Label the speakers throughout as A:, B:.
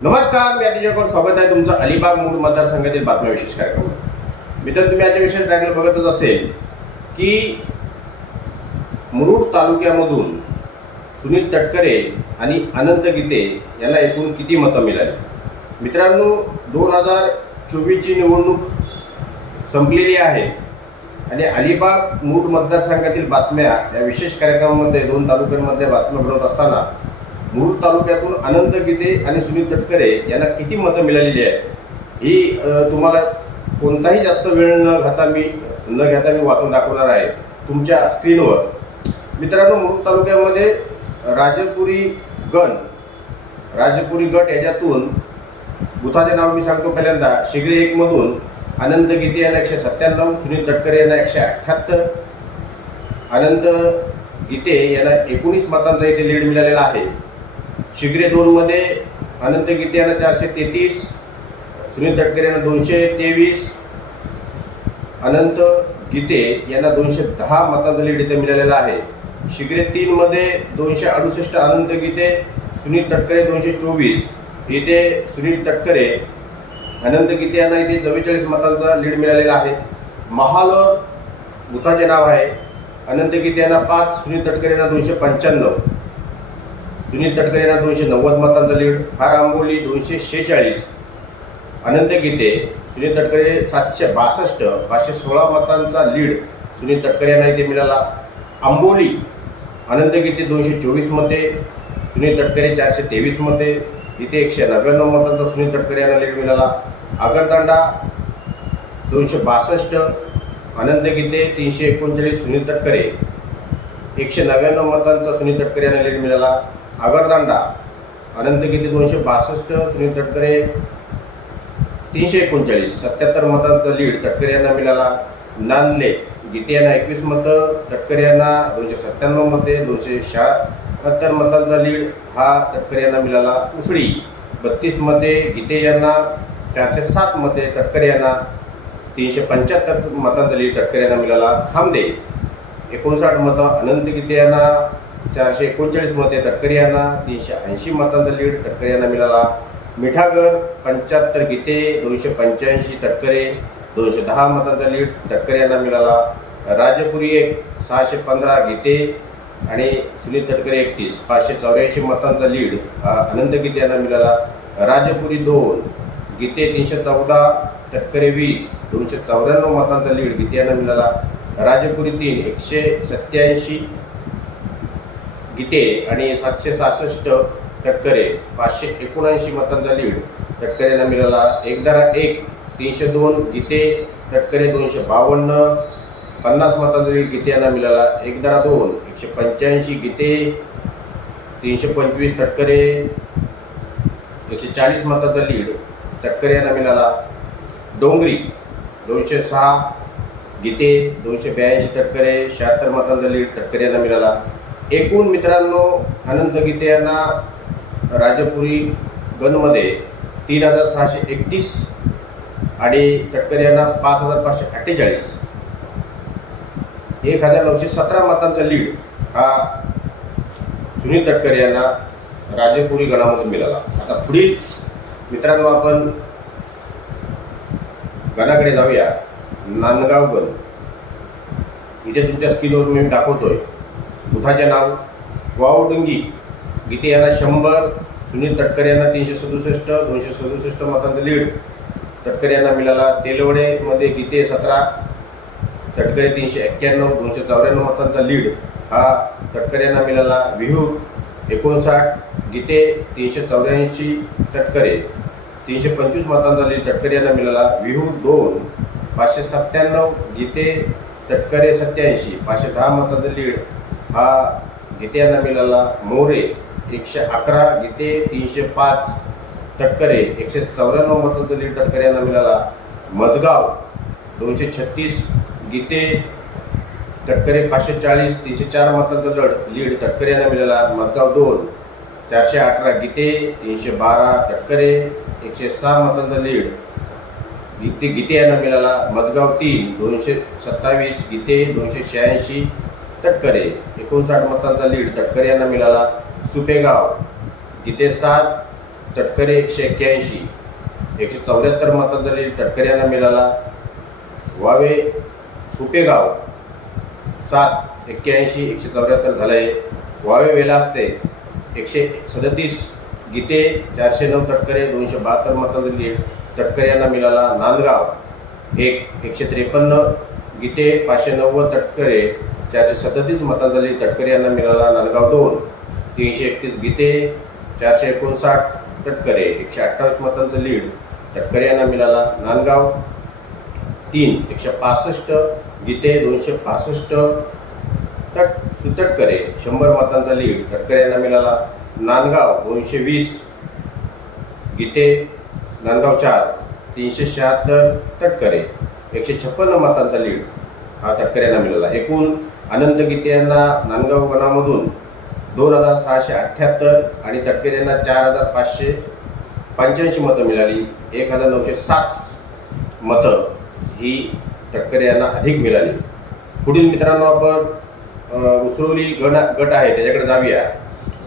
A: नमस्कार मी अतिशय स्वागत आहे तुमचं अलिबाग मूळ मतदारसंघातील बातम्या विशेष कार्यक्रम मित्र तुम्ही आजच्या विशेष कार्यक्रम बघतच असेल की मुरुड तालुक्यामधून सुनील तटकरे आणि अनंत गीते यांना एकूण किती मतं मिळाली? मित्रांनो दोन हजार चोवीसची निवडणूक संपलेली आहे आणि अलिबाग मूठ मतदारसंघातील बातम्या या विशेष कार्यक्रमामध्ये दोन तालुक्यांमध्ये बातम्या बनवत असताना मूळ तालुक्यातून अनंत गीते आणि सुनील तटकरे यांना किती मतं मिळालेली आहेत? ही तुम्हाला कोणताही जास्त वेळ न घाता मी न घेता मी वाचून दाखवणार आहे तुमच्या स्क्रीनवर. मित्रांनो मुरुड तालुक्यामध्ये राजपुरी गण राजपुरी गट याच्यातून बुथाचे नाव मी सांगतो पहिल्यांदा शिगरे एकमधून अनंत गीते यांना एकशे सत्त्याण्णव सुनील तटकरे यांना एकशे अठ्ठ्याहत्तर अनंत गीते यांना एकोणीस मतांचा इथे लीड मिळालेला आहे. शिगरे दोनमध्ये अनंत गीते यांना चारशे तेहतीस सुनील तटकरे यांना दोनशे तेवीस अनंत गीते यांना दोनशे दहा मतांचा लीड इथे मिळालेला आहे. शिगरे तीनमध्ये दोनशे अडुसष्ट अनंत गीते सुनील तटकरे दोनशे चोवीस. इथे सुनील तटकरे अनंत गीते यांना इथे चव्वेचाळीस मतांचा लीड मिळालेला आहे. महाल बुथाचे नाव आहे. अनंत गीते यांना पाच सुनील तटकरे यांना दोनशे पंच्याण्णव. सुनील तटकरे यांना दोनशे नव्वद मतांचा लीड हा आंबोली दोनशे शेहेचाळीस. अनंत गीते सुनील तटकरे सातशे बासष्ट पाचशे सोळा मतांचा लीड सुनील तटकरे यांना इथे मिळाला. आंबोली अनंत गीते दोनशे चोवीस मते सुनील तटकरे चारशे तेवीस मते इथे एकशे नव्याण्णव मतांचा सुनील तटकरे यांना लीड मिळाला. आगरतांडा दोनशे बासष्ट अनंत गीते तीनशे एकोणचाळीस सुनील तटकरे एकशे नव्याण्णव मतांचा सुनील तटकरे यांना लीड मिळाला. आगरदांडा. अनंत गीते दोनशे बासष्ट. सुनील तटकरे तीनशे एकोणचाळीस. सत्याहत्तर मतांचा लीड तटकरे यांना मिळाला. नांदले. गीते यांना एकवीस मतं. तटकरे यांना दोनशे सत्त्याण्णव मते. दोनशे शहात्तर मतांचा लीड हा तटकरे यांना मिळाला. उसळी. बत्तीस मते. गीते यांना चारशे सात मते. तटकरे यांना तीनशे पंच्याहत्तर मतांचा लीड तटकरे यांना मिळाला. खामदे एकोणसाठ मतं. अनंत गीते यांना चारशे एकोणचाळीस मते तटकरे यांना तीनशे ऐंशी मतांचा लीड तटकरे यांना मिळाला. मिठागर पंच्याहत्तर गीते दोनशे पंच्याऐंशी तटकरे दोनशे दहा मतांचा लीड तटकरे यांना मिळाला. राजपुरी एक सहाशे पंधरा गीते आणि सुनील तटकरे एकतीस पाचशे चौऱ्याऐंशी मतांचा लीड हा अनंत गीते यांना मिळाला. राजपुरी दोन गीते तीनशे चौदा तटकरे वीस दोनशे चौऱ्याण्णव मतांचा लीड गीते यांना मिळाला. राजपुरी तीन एकशे सत्याऐंशी गीते आणि सातशे सहासष्ट तटकरे पाचशे एकोणऐंशी मतांचा लीड. तटकरेला मिळाला एकदारा एक तीनशे दोन गीते तटकरे दोनशे बावन्न पन्नास मतांचा लीड गीते यांना मिळाला एकदारा दोन एकशे पंच्याऐंशी गीते तीनशे पंचवीस तटकरे एकशे चाळीस मतांचा लीड. तटकरे यांना मिळाला डोंगरी दोनशे सहा गीते दोनशे ब्याऐंशी तटकरे शहात्तर मतांचा लीड तटकरे यांना मिळाला एकूण मित्रांनो अनंत गीते यांना राजपुरी गनमध्ये तीन हजार सहाशे एकतीस आणि तटकरे यांना पाच हजार पाचशे अठ्ठेचाळीस. एक हजार नऊशे सतरा मतांचा लीड हा सुनील तटकरे यांना राजपुरी गणामधून मिळाला. आता पुढील मित्रांनो आपण गणाकडे जाऊया. नांदगाव गण. इथे तुमच्या स्किनवर मी दाखवतोय. बुथाचे नाव वाव डुंगी. गीते यांना शंभर सुनील तटकरे यांना तीनशे सदुसष्ट दोनशे सदुसष्ट मतांचं लीड. तटकरे यांना मिळाला तेलवडेमध्ये गीते सतरा तटकरे तीनशे एक्क्याण्णव दोनशे चौऱ्याण्णव मतांचा लीड. हा तटकरे यांना मिळाला विहूर एकोणसाठ गीते तीनशे चौऱ्याऐंशी तटकरे तीनशे पंचवीस मतांचा लीड. तटकरे यांना मिळाला विहूर दोन पाचशे सत्त्याण्णव गीते तटकरे सत्याऐंशी पाचशे दहा मतांचा लीड. हा गीते यांना मिळाला. मोरे एकशे अकरा गीते तीनशे पाच टक्करे एकशे चौऱ्याण्णव मतांचा लीड टक्कर यांना मिळाला. मजगाव दोनशे छत्तीस गीते टक्करे पाचशे चाळीस तीनशे चार मतांचा लढ लीड तटकरे यांना मिळाला. मजगाव दोन चारशे अठरा गीते तीनशे बारा तटकरे एकशे सहा मतांचा लीड गीते गीते यांना मिळाला. मजगाव तीन दोनशे सत्तावीस गीते दोनशे शहाऐंशी तटकरे एकोणसाठ मतांचा लीड तटकरे यांना मिळाला. सुपेगाव इथे सात तटकरे एकशे एक्क्याऐंशी. एकशे चौऱ्याहत्तर मतांचा लीड तटकरे यांना मिळाला. वावे सुपेगाव सात एक्क्याऐंशी एकशे चौऱ्याहत्तर झालं आहे वावे वेलास्ते एकशे सदतीस. गीते चारशे नऊ तटकरे दोनशे बहात्तर मतांचा लीड तटकरे यांना मिळाला. नांदगाव एक एकशे त्रेपन्न. गीते पाचशे नव्वद तटकरे चारशे सदतीस मतांचा लीड तटकरे यांना मिळाला नांदगाव दोन तीनशे एकतीस गीते चारशे एकोणसाठ तटकरे एकशे अठ्ठावीस मतांचं लीड तटकरे यांना मिळाला नांदगाव तीन एकशे पासष्ट गीते दोनशे पासष्ट तट सुतटकरे शंभर मतांचा लीड तटकरे यांना मिळाला नांदगाव दोनशे वीस गीते नांदगाव चार तीनशे शहात्तर तटकरे एकशे छप्पन्न मतांचा लीड हा तटकरे यांना मिळाला. एकूण अनंत गीते यांना नांदगाव गणामधून दोन हजार सहाशे अठ्ठ्याहत्तर आणि तटकर यांना चार हजार पाचशे पंच्याऐंशी मतं मिळाली. एक हजार नऊशे सात मतं ही तटकरे यांना अधिक मिळाली. पुढील मित्रांनो आपण उसरोली गण गट आहे त्याच्याकडे जाऊया.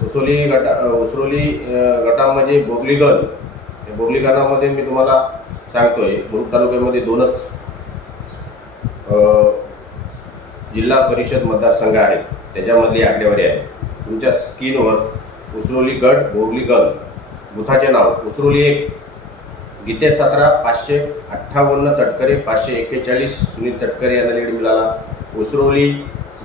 A: उसरोली गटा उसरोली गटा गटामध्ये म्हणजे बोगलीगण. त्या बोगलीगणामध्ये मी तुम्हाला सांगतोय मुरुड तालुक्यामध्ये दोनच जिल्हा परिषद मतदारसंघ आहे. त्याच्यामधली आकडेवारी आहे. तुमच्या स्क्रीनवर उसरोली गट बोरली गण बुथाचे नाव. उसरोली एक गीते सतरा पाचशे अठ्ठावन्न तटकरे पाचशे एक्केचाळीस सुनील तटकरे यांना लीड मिळाला. उसरोली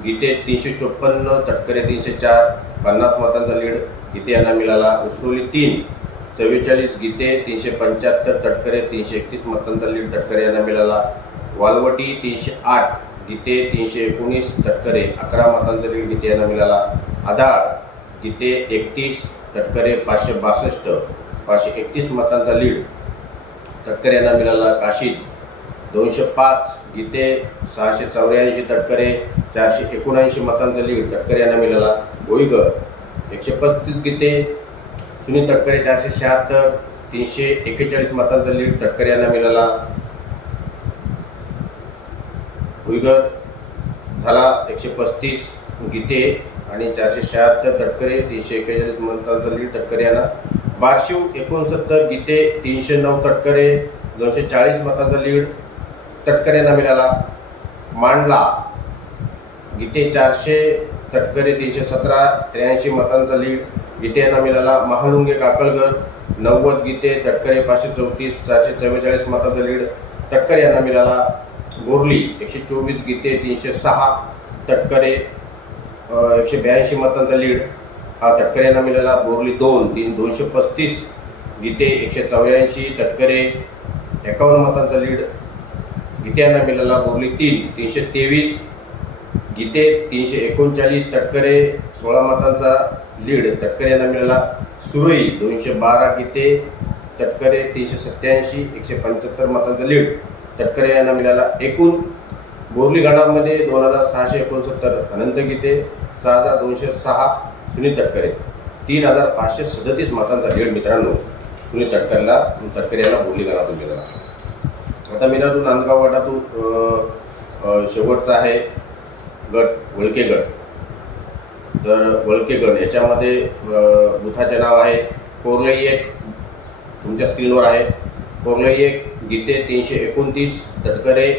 A: गीते तीनशे चोपन्न तटकरे तीनशे चार पन्नास मतांचा लीड गीते यांना मिळाला. उसरोली तीन चव्वेचाळीस गीते तीनशे पंच्याहत्तर तटकरे तीनशे एकतीस मतांचा लीड तटकरे यांना मिळाला. वालवटी तीनशे आठ गीते तीनशे एकोणीस तटकरे अकरा मतांचा लीड यांना मिळाला आधार. गीते एकतीस तटकरे पाचशे बासष्ट पाचशे एकतीस मतांचा लीड. तटकरे यांना मिळाला काशीद. दोनशे पाच गीते सहाशे चौऱ्याऐंशी तटकरे चारशे एकोणऐंशी मतांचा लीड. तटकरे यांना मिळाला गोईगर एकशे पस्तीस गीते सुनील तटकरे चारशे शहात्तर तीनशे एक्केचाळीस मतांचा लीड. तटकरे यांना मिळाला भुईगर झाला एकशे पस्तीस गीते आणि चारशे शहात्तर तटकरे तीनशे एक्केचाळीस मतांचा लीड तटकरे यांना. बारशिव एकोणसत्तर गीते तीनशे नऊ तटकरे दोनशे चाळीस मतांचा लीड तटकरे यांना मिळाला. मांडला. गीते चारशे तटकरे तीनशे सतरा त्र्याऐंशी मतांचा लीड गीते यांना मिळाला. महालुंगे काकळगर नव्वद गीते तटकरे पाचशे चौतीस चारशे चव्वेचाळीस मतांचा लीड तटकरे यांना मिळाला. बोर्ली एकशे चोवीस गीते तीनशे सहा तटकरे एकशे ब्याऐंशी मतांचा लीड. हा तटकरे यांना मिळाला. बोरली दोन तीन दोनशे पस्तीस गीते एकशे चौऱ्याऐंशी तटकरे एकावन्न मतांचा लीड. गीते यांना मिळाला बोरली तीन तीनशे तेवीस गीते तीनशे एकोणचाळीस तटकरे सोळा मतांचा लीड. तटकरे यांना मिळाला सुरई दोनशे बारा गीते तटकरे तीनशे सत्याऐंशी एकशे पंच्याहत्तर मतांचा लीड. तटकरे यांना मिळाला. एकूण बोरली गणामध्ये दोन हजार सहाशे एकोणसत्तर अनंत गीते सहा हजार दोनशे सहा सुनील तटकरे तीन हजार पाचशे सदतीस मतांचा लीड मित्रांनो सुनील तटकरेला तटकरे यांना बोरली गणातून मिळाला आता मित्रांनो नांदगाव गटातून शेवटचा आहे गट वळके गट तर वळके गट याच्यामध्ये बुथाचे नाव आहे कोरलई एक. तुमच्या स्क्रीनवर आहे. कोरलई एक गीते तीनशे एकोणतीस तटकरे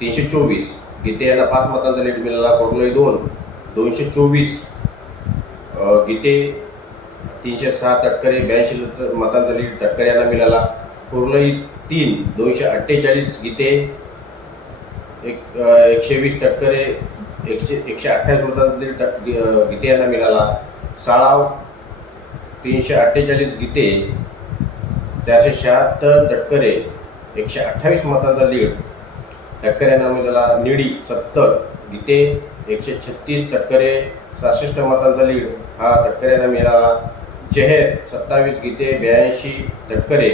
A: तीनशे चोवीस. गीते यांना पाच मतांचा लीड मिळाला. कोरलई दोन दोनशे चोवीस. गीते तीनशे सहा तटकरे ब्याऐंशी मतांचा लीड तटकरे यांना मिळाला. कोरलई तीन दोनशे अठ्ठेचाळीस. गीते एक एकशे वीस तटकरे एकशे एकशे अठ्ठावीस मतांचा लीड तट गीते यांना मिळाला. साळाव तीनशे अठ्ठेचाळीस. गीते चारशे शहात्तर तटकरे एकशे अठ्ठावीस मतांचा लीड. तटकरे यांना मिळाला निडी सत्तर गीते एकशे छत्तीस तटकरे सहासष्ट मतांचा लीड. हा तटकरे यांना मिळाला चेहेर सत्तावीस गीते ब्याऐंशी तटकरे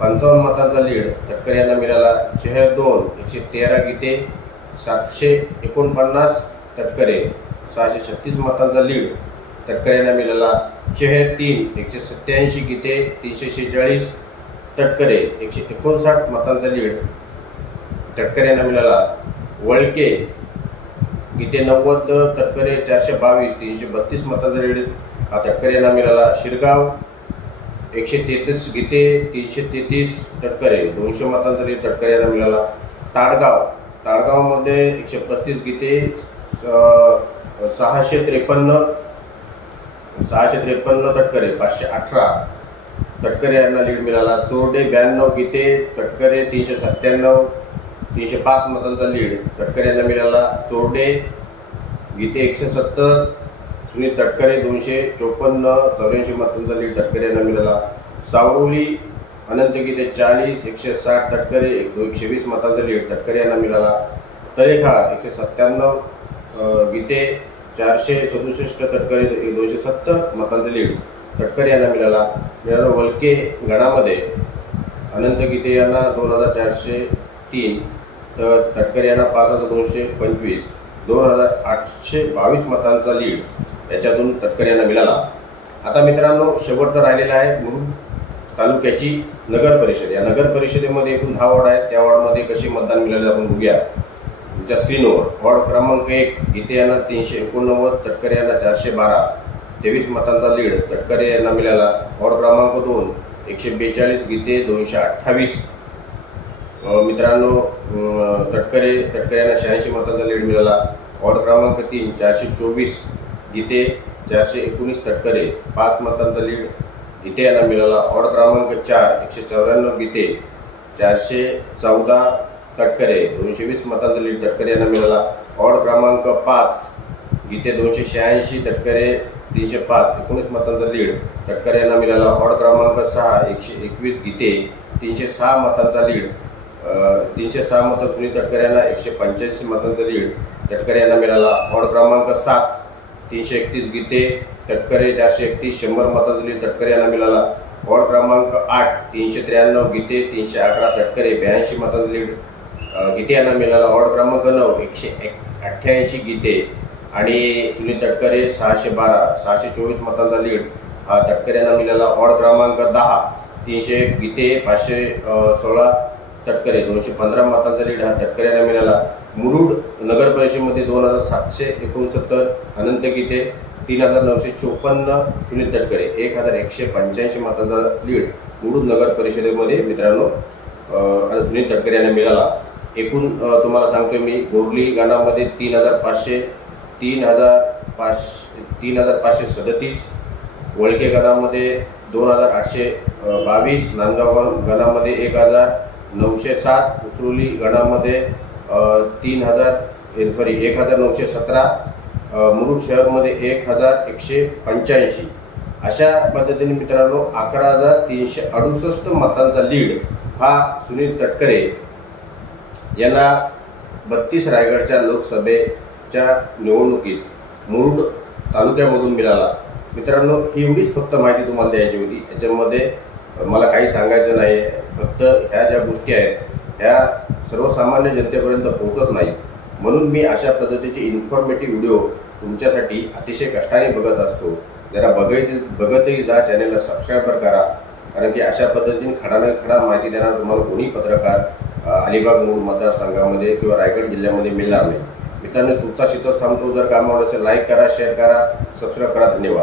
A: पंचावन्न मतांचा लीड. तटकरे यांना मिळाला चेहर दोन एकशे तेरा गीते सातशे एकोणपन्नास तटकरे सहाशे छत्तीस मतांचा लीड. तटकरेंना मिळाला. चेहर तीन एकशे सत्याऐंशी गीते तीनशे शेहेचाळीस तटकरे एकशे एकोणसाठ मतांचा लीड. तटकरे यांना मिळाला. वळके गीते नव्वद तटकरे चारशे बावीस तीनशे बत्तीस मतांचा लीड. हा तटकरे यांना मिळाला. शिरगाव एकशे तेहतीस गीते तीनशे तेहतीस तटकरे दोनशे मतांचा लीड तटकरे यांना मिळाला. ताडगाव ताडगावमध्ये एकशे पस्तीस गीते स- सहाशे त्रेपन्न सहाशे त्रेपन्न तटकरे पाचशे अठरा तटकरे यांना लीड मिळाला. चोरडे ब्याण्णव गीते तटकरे तीनशे सत्त्याण्णव तीनशे पाच मतांचा लीड तटकरे यांना मिळाला. चोरडे गीते एकशे सत्तर सुनील तटकरे दोनशे चोपन्न चौऱ्याऐंशी मतांचा लीड तटकरे यांना मिळाला. सावरोली अनंत गीते चाळीस एकशे साठ तटकरे एकशे वीस मतांचा लीड तटकरे यांना मिळाला. तळेखा एकशे सत्त्याण्णव गीते चारशे सदुसष्ट तटकरी दोनशे सत्तर मतांचा लीड. तटकरे यांना मिळाला मिळाला वलके गणामध्ये अनंत गीते यांना दोन हजार चारशे तीन तर तटकरे यांना पाच हजार दोनशे पंचवीस दोन हजार आठशे बावीस मतांचा लीड. याच्यातून तटकरे यांना मिळाला. आता मित्रांनो शेवटचा राहिलेला आहे म्हणून तालुक्याची नगर परिषद. या नगर परिषदेमध्ये एकूण दहा वॉर्ड आहेत. त्या वॉर्डमध्ये कसे मतदान मिळाले आपण बघूया. तुमच्या स्क्रीनवर. वॉर्ड क्रमांक एक इथे यांना तीनशे एकोणनव्वद तटकरे यांना चारशे बारा. तेवीस मतांचा लीड तटकरे यांना मिळाला. वॉर्ड क्रमांक दोन एकशे बेचाळीस गीते दोनशे अठ्ठावीस. मित्रांनो तटकरे तटकरे यांना शहाऐंशी मतांचा लीड मिळाला. वॉर्ड क्रमांक तीन चारशे चोवीस गीते चारशे एकोणीस तटकरे पाच मतांचा लीड गीते यांना मिळाला. वॉर्ड क्रमांक चार एकशे चौऱ्याण्णव गीते चारशे चौदा तटकरे दोनशे वीस मतांचा लीड तटकरे यांना मिळाला. वॉर्ड क्रमांक पाच. गीते दोनशे शहाऐंशी तटकरे तीनशे पाच एकोणीस मतांचा लीड तटकरे यांना मिळाला. वॉर्ड क्रमांक सहा एकशे एकवीस गीते तीनशे सहा मतांचा लीड तीनशे सहा मतं सुनील तटकरे यांना एकशे पंच्याऐंशी मतांचा लीड तटकरे यांना मिळाला. वॉर्ड क्रमांक सात तीनशे एकतीस गीते तटकरे चारशे एकतीस शंभर मतांचा लीड तटकरे यांना मिळाला. वॉर्ड क्रमांक आठ तीनशे त्र्याण्णव गीते तीनशे अकरा तटकरे ब्याऐंशी मतांचा लीड गीते यांना मिळाला. वॉर्ड क्रमांक नऊ एकशे एक अठ्ठ्याऐंशी गीते आणि सुनील तटकरे सहाशे बारा सहाशे चोवीस मतांचा लीड. हा तटकरे यांना मिळाला वॉर्ड क्रमांक दहा तीनशे गीते पाचशे सोळा तटकरे दोनशे पंधरा मतांचा लीड हा तटकरे यांना मिळाला. मुरुड नगर परिषदेमध्ये दोन हजार सातशे एकोणसत्तर अनंत गीते तीन हजार नऊशे चोपन्न सुनील तटकरे एक हजार एकशे पंच्याऐंशी मतांचा लीड मुरुड नगर परिषदेमध्ये मित्रांनो सुनील तटकरे यांना मिळाला. एकूण तुम्हाला सांगतोय मी गोरली गानामध्ये तीन हजार पाचशे तीन हजार पाचशे तीन हजार पाचशे सदतीस वळके गणामध्ये दोन हजार आठशे बावीस नांदगाव गणामध्ये एक हजार नऊशे सात उसरोली गणामध्ये तीन हजार सॉरी एक हजार नऊशे सतरा मुरुड शहरमध्ये एक हजार एकशे पंच्याऐंशी. अशा पद्धतीने मित्रांनो अकरा हजार तीनशे अडुसष्ट मतांचा लीड हा सुनील तटकरे यांना बत्तीस रायगडच्या लोकसभेच्या निवडणुकीत मुरुड तालुक्यामधून मिळाला. मित्रांनो ही एवढीच फक्त माहिती तुम्हाला द्यायची होती. त्याच्यामध्ये मला काही सांगायचं नाही फक्त ह्या ज्या गोष्टी आहेत ह्या सर्वसामान्य जनतेपर्यंत पोहोचत नाही. म्हणून मी अशा पद्धतीचे इन्फॉर्मेटिव्ह व्हिडिओ तुमच्यासाठी अतिशय कष्टाने बघत असतो. जरा बघायची बघतही जा चॅनेलला सबस्क्राईबर करा. कारण की अशा पद्धतीने खडानं खडा माहिती देणार तुम्हाला कोणी पत्रकार अलिबाग मूळ मतदारसंघामध्ये किंवा रायगड जिल्ह्यामध्ये मिळणार नाही. मित्रांनो तुर्ता शितोच थांबतो जर कामावर असेल लाईक करा शेअर करा सबस्क्राईब करा. धन्यवाद.